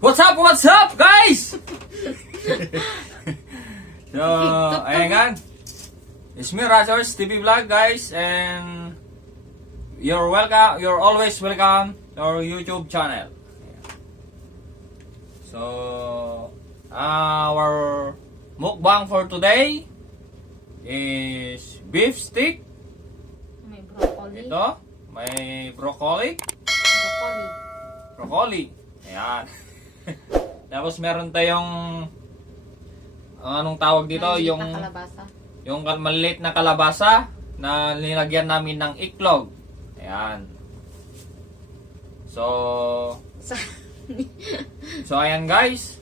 What's up, guys? So, ayan nga. It's me, Razors TV Vlog, guys, and you're welcome. You're always welcome to our YouTube channel. So, our mukbang for today is beef stick. May broccoli. Ito, may broccoli. Broccoli. Ayan. Tapos meron tayong anong tawag dito, Maliit yung na kalabasa. yung maliit na kalabasa na nilagyan namin ng iklog. Ayan. So, so ayan guys.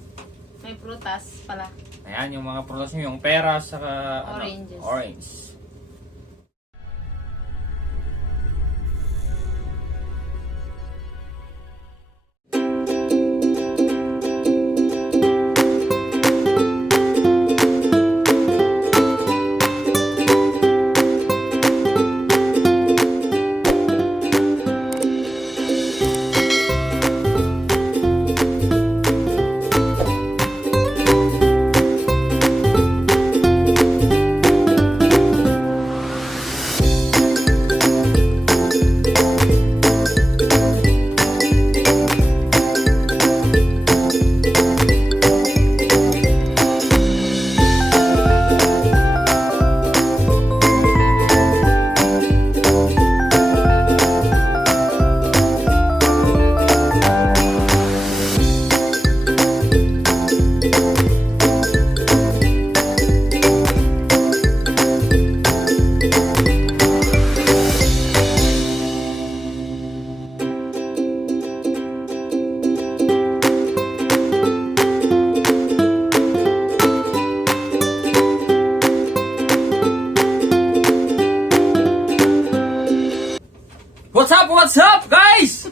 May prutas pala. Ayan yung mga prutas nyo, yung pera saka Oranges. orange. What's up, guys?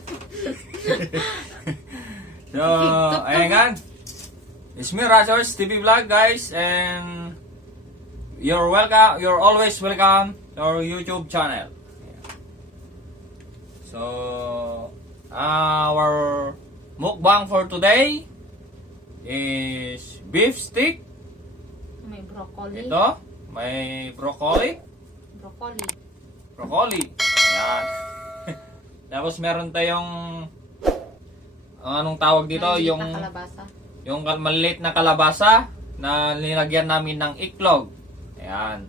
So, ayan nga. It's me, Razors TV Vlog, guys, and you're welcome. You're always welcome to our YouTube channel. So, our mukbang for today is beef stick. May broccoli. Ito, may broccoli. Broccoli. Ayan. Tapos meron tayong anong tawag dito, Maliit yung na kalabasa. yung maliit na kalabasa na nilagyan namin ng iklog. Ayan.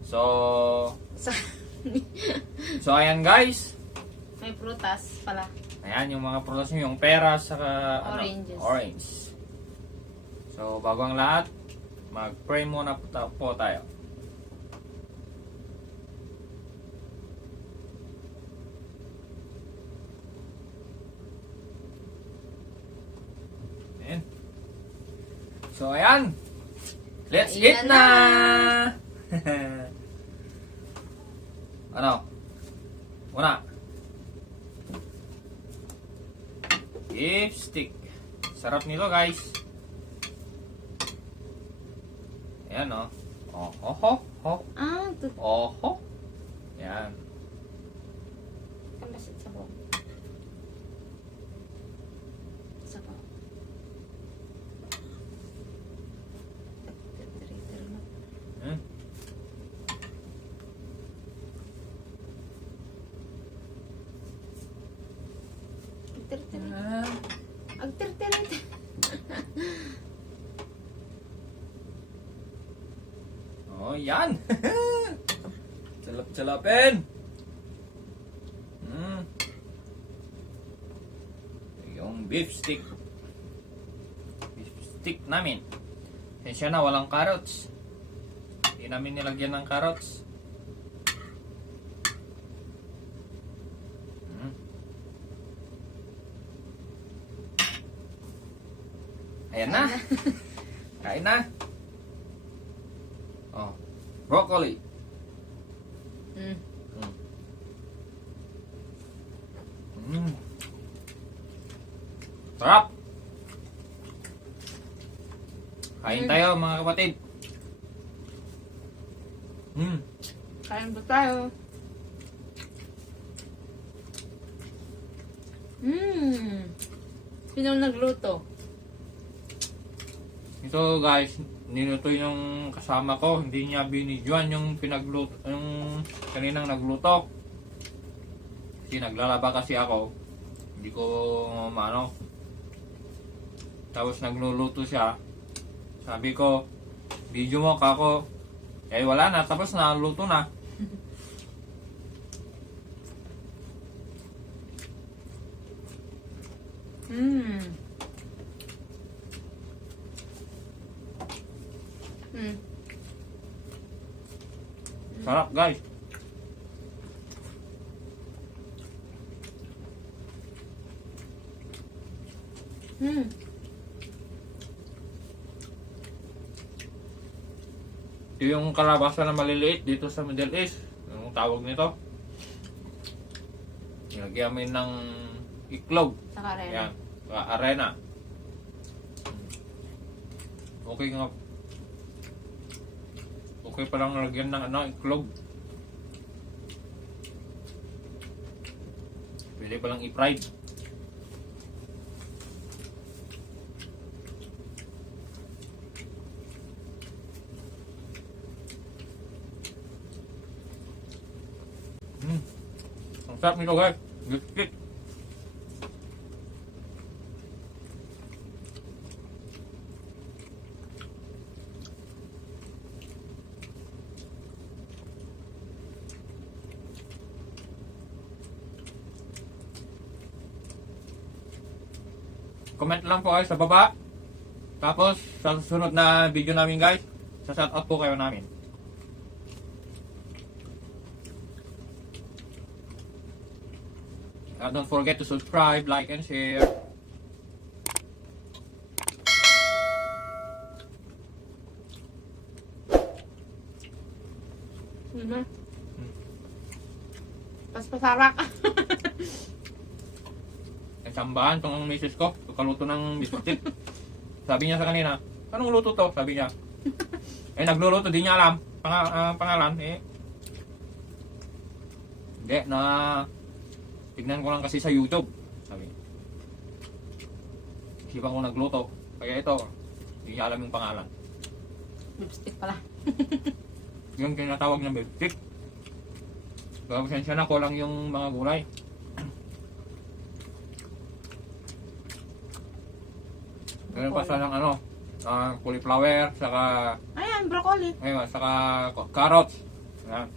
So, so ayan guys. May prutas pala. Ayan yung mga prutas nyo, yung pera saka Oranges. orange. So, bago ang lahat, mag-pray muna po tayo. Ayan. So, ayan. Let's Kain eat na na! Ano? Una. Beef stick. Sarap nito, guys. Ayan, oh. Oh, ho, ho, ho. Ah, ito. Oh, ho. Ayan. Kambasit sa buong. Sa buong. Hmm. Ah. Agtir-tirit. Oh, yan. Salap-salapin. Yung beef stick. Beef stick namin. Kaya na walang carrots. Hindi namin nilagyan ng carrots. Ayan na. Kain na. Oh, broccoli. Mm. Sarap. Kain tayo mga kapatid. Kain ba tayo? Sino nagluto? Ito guys, niluto yung kasama ko. Hindi niya binidyoan yung pinagluto, yung kaninang nagluto. Kasi naglalaba kasi ako. Hindi ko maano. Tapos nagluluto siya. Sabi ko, video mo kako. Eh wala na, tapos na, luto na. Hmm. Hmm. Sarap guys. Hmm. Ito yung kalabasa na maliliit dito sa Middle East. Yung tawag nito. Nilagyan mo yun ng iklog. Saka rin. Yan. Arena. Okay nga. Okay palang lagyan ng iklog. Pwede palang i-fried. Ang sarap nito guys. Biscuit. Comment lang po kayo sa baba. Tapos sa susunod na video namin guys, sa shoutout po kayo namin. Don't forget to subscribe, like, and share. Hmm. Paspasarak. Sambahan tong misis ko, kaluto ng biskuit. Sabi niya sa kanina, anong luto to? Sabi niya. Eh nagluluto, di niya alam pangalan eh. Hindi na tignan ko lang kasi sa YouTube. Sabi. Isipan ko nagluto. Kaya ito, di niya alam yung pangalan. Lipstick pala. Yung tinatawag ng biskuit. Kaya pasensya na ko lang yung mga gulay. Meron pa siya ng cauliflower, saka Ayan, broccoli. ayun, saka carrots. Ayan.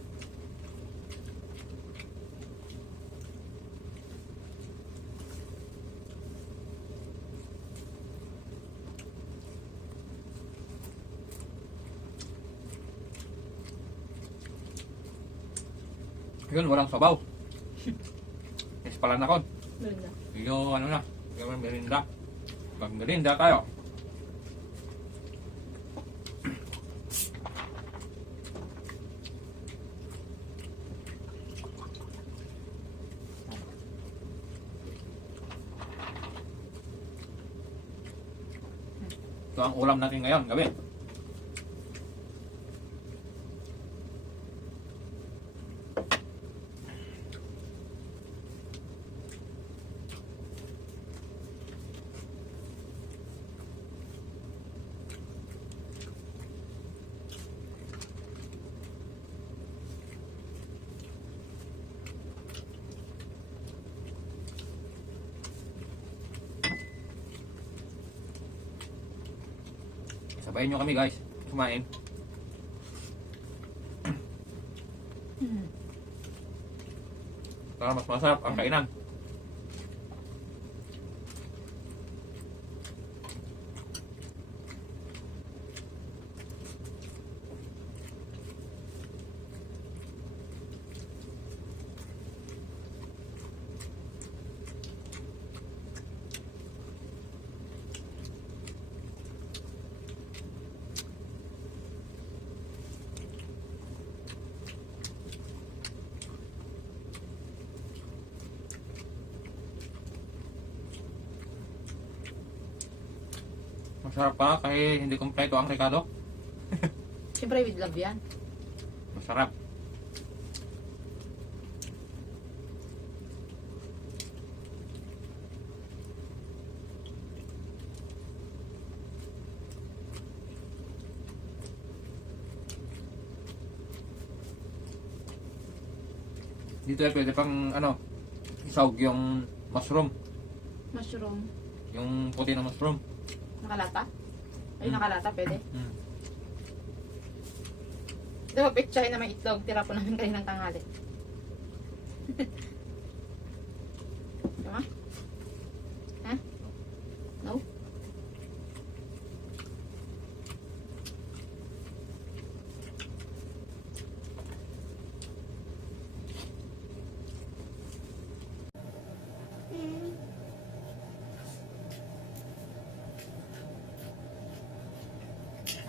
Yun, walang sabaw. Yes, pala na kon. Doon na. Yung yung merinda. Pag merinda tayo. Ito ang ulam natin ngayon, gabi. Sabayin nyo kami guys, kumain. Hmm. Para mas masarap ang kainan. Masarap pa kahit hindi kompleto ang Ricardo. Siyempre with love yan. Masarap. Dito ay pwede pang ano, isawag yung mushroom. Mushroom. Yung puti na mushroom. Nakalata? Ay, Hmm. nakalata, pwede. Hmm. Diba, picture na may itlog. Tira po namin kaninang tanghali. Diba? Ha? No?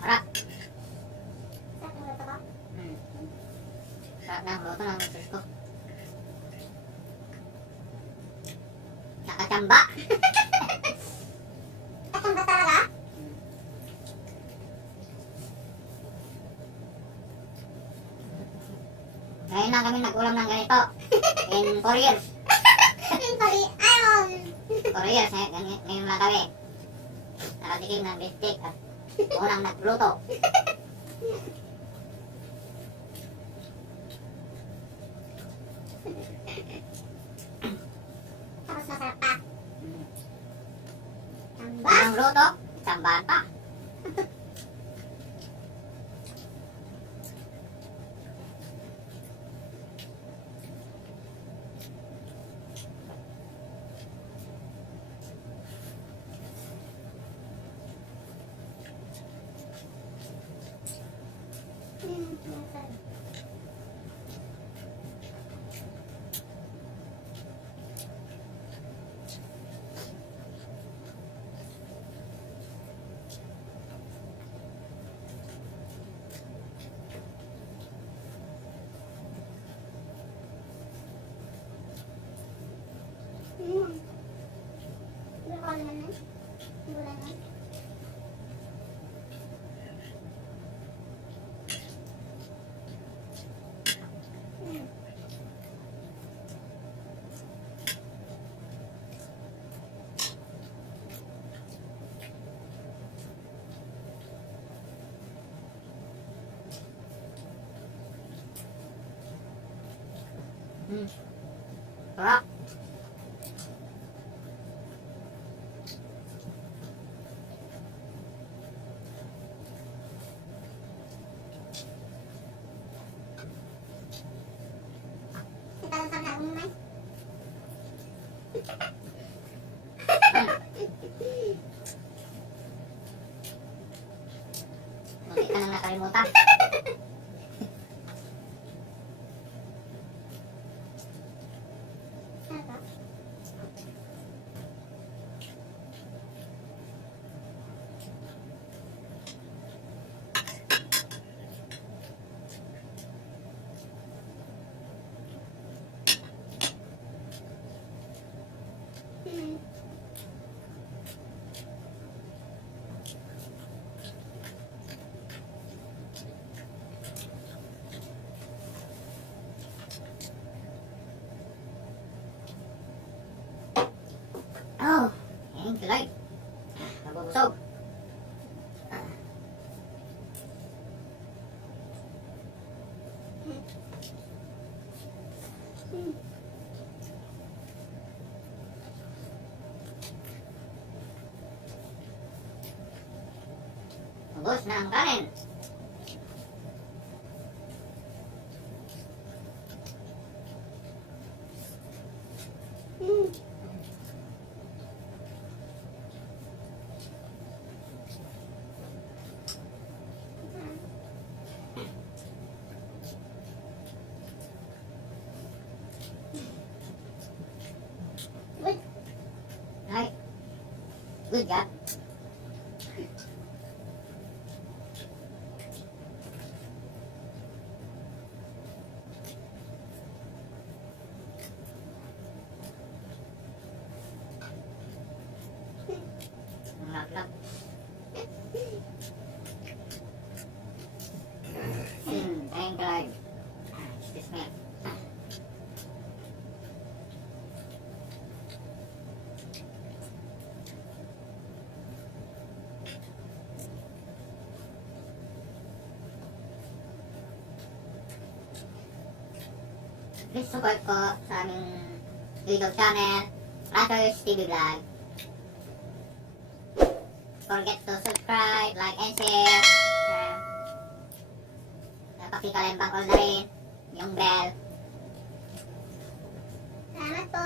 Sarap. Sarap na, luto ng sis ko. Nakachamba. Kachamba talaga? Ngayon lang kami nag-ulam ng ganito. In 4 years. In 4 years? Ayon! 4 years, ngayon lang kami. Nakatikim ng bistik at unang nagluto. Tapos masarap pa. Unang luto, tambahan pa. Sarap. Buti ka nang nakalimutan. Oh, yang tulay. Nabubusog. Ubos na ang kanin. Right. Good job. Lap-lap. Thank God. Excuse me. please support ko sa aming YouTube channel, Ratters TV Vlog. Forget to subscribe, like, and share. Pakika lang bang all na rin yung bell. Salamat po.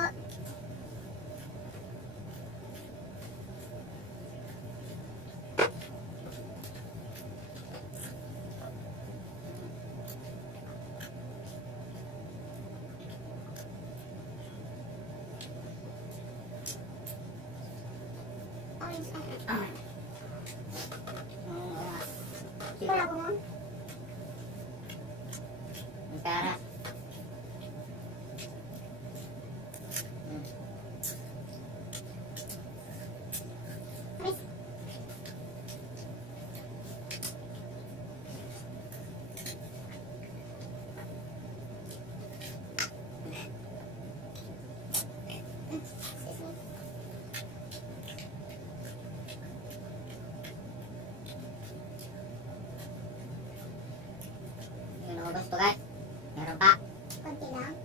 Wala ko nun. Ang pera. Gusto guys, meron pa. Konti lang.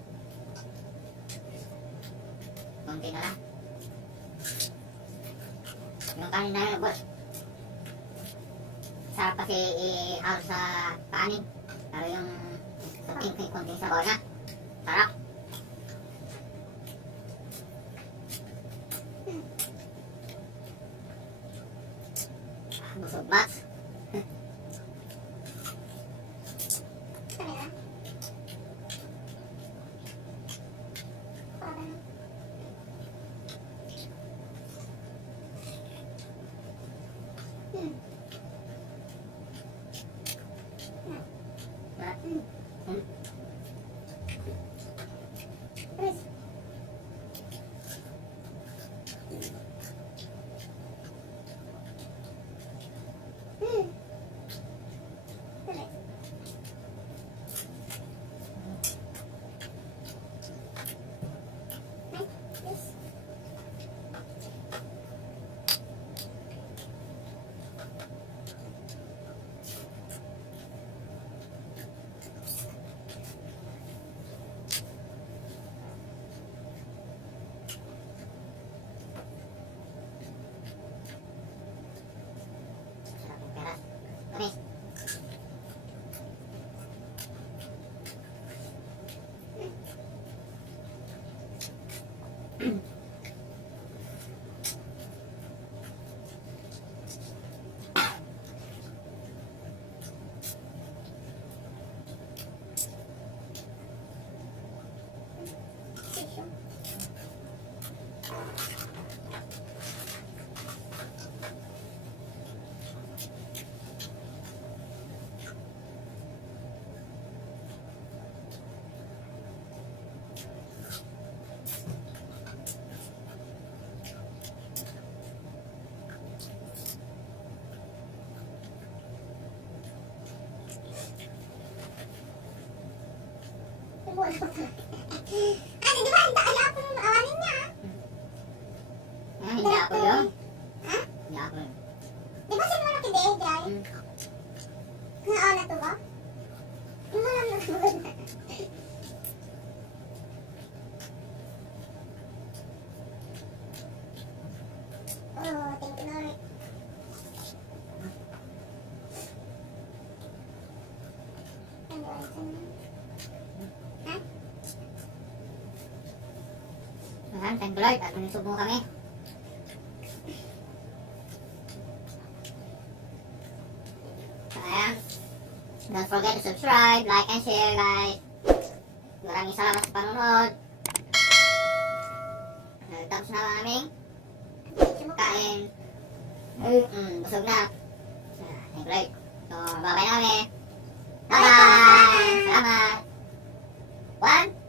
Konti na lang. Yung kanin na yun, boss. Sarap kasi i-halo sa kanin. Pero yung konting sabaw na. Sarap. Busog Max. Ano, di ba? Kaya ako nung awanin niya. Hindi ako yun. Ha? Hindi ako yun. Di ba sino malaki din, Jai? Na to ba? Yung malam na doon. Oh, thank you, Lord. Ayan, thank you Lord. At manisog mo kami. So, ayan. Don't forget to subscribe, like, and share, guys. Maraming salamat sa panunod. Tapos na ang aming kain. Busog na. Thank you Lord. So, babay na kami. Bye-bye! Salamat! 1,